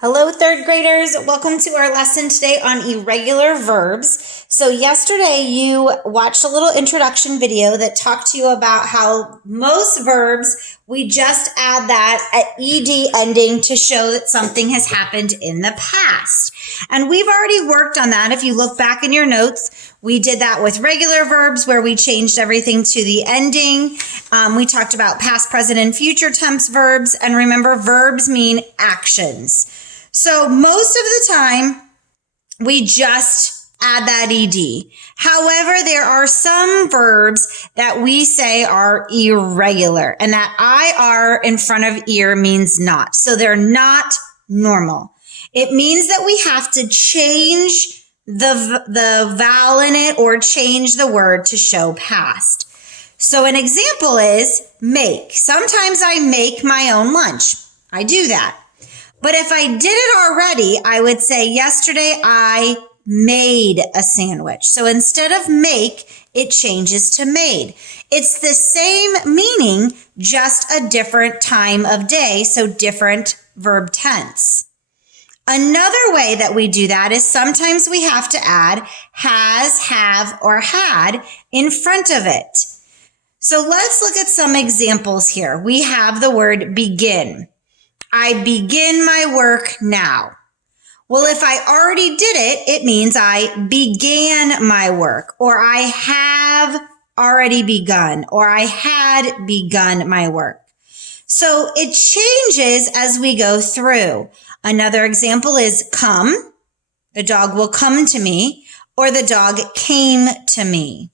Hello, third graders. Welcome to our lesson today on irregular verbs. So yesterday you watched a little introduction video that talked to you about how most verbs, we just add that ed ending to show that something has happened in the past. And we've already worked on that. If you look back in your notes, we did that with regular verbs where we changed everything to the ending. We talked about past, present, and future tense verbs. And remember, verbs mean actions. So most of the time, we just add that ed. However, there are some verbs that we say are irregular, and that IR in front of ear means not. So they're not normal. It means that we have to change the vowel in it or change the word to show past. So an example is make. Sometimes I make my own lunch. I do that. But if I did it already, I would say yesterday I made a sandwich. So instead of make, it changes to made. It's the same meaning, just a different time of day, so different verb tense. Another way that we do that is sometimes we have to add has, have, or had in front of it. So let's look at some examples here. We have the word begin. I begin my work now. Well, if I already did it, it means I began my work, or I have already begun, or I had begun my work. So it changes as we go through. Another example is come. The dog will come to me, or the dog came to me.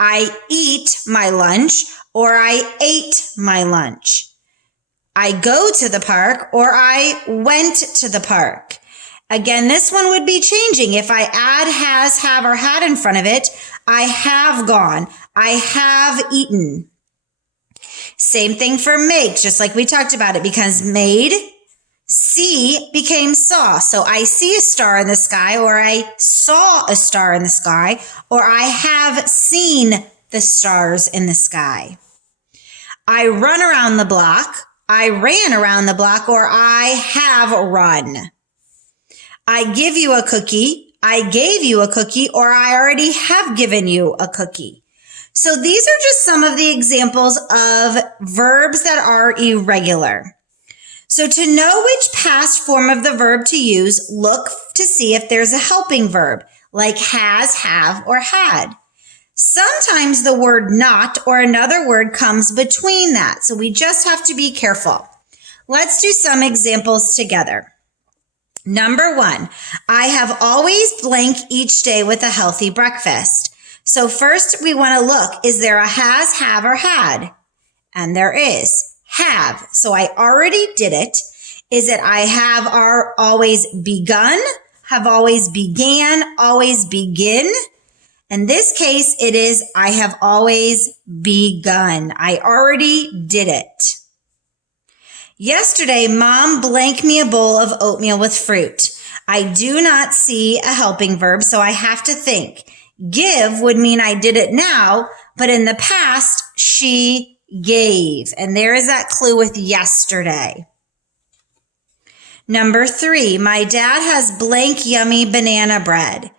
I eat my lunch, or I ate my lunch. I go to the park, or I went to the park. Again, this one would be changing. If I add has, have, or had in front of it, I have gone. I have eaten. Same thing for make, just like we talked about it, because made, see became saw. So I see a star in the sky, or I saw a star in the sky, or I have seen the stars in the sky. I run around the block. I ran around the block, or I have run. I give you a cookie. I gave you a cookie, or I already have given you a cookie. So these are just some of the examples of verbs that are irregular. So to know which past form of the verb to use, look to see if there's a helping verb, like has, have, or had. Sometimes the word not or another word comes between that, so we just have to be careful. Let's do some examples together. Number 1, I have always blank each day with a healthy breakfast. So first we want to look, is there a has, have, or had? And there is. Have. So I already did it. Is it I have always begun, have always began, always begin? In this case, it is I have always begun. I already did it. Yesterday, Mom blanked me a bowl of oatmeal with fruit. I do not see a helping verb, so I have to think. Give would mean I did it now, but in the past, she gave. And there is that clue with yesterday. Number 3, my dad has blank yummy banana bread.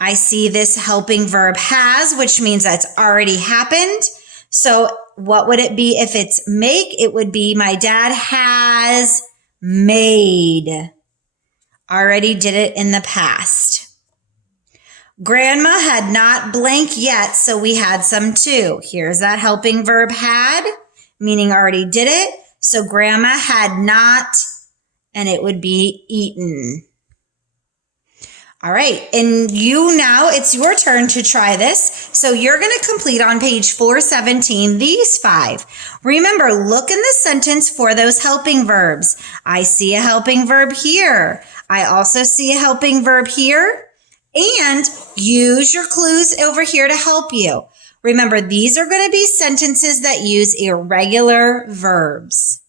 I see this helping verb has, which means that's already happened. So what would it be if it's make? It would be my dad has made. Already did it in the past. Grandma had not blank yet, so we had some too. Here's that helping verb had, meaning already did it. So grandma had not, and it would be eaten. All right, and now it's your turn to try this. So you're going to complete on page 417 these 5. Remember, look in the sentence for those helping verbs. I see a helping verb here. I also see a helping verb here. And use your clues over here to help you. Remember, these are going to be sentences that use irregular verbs.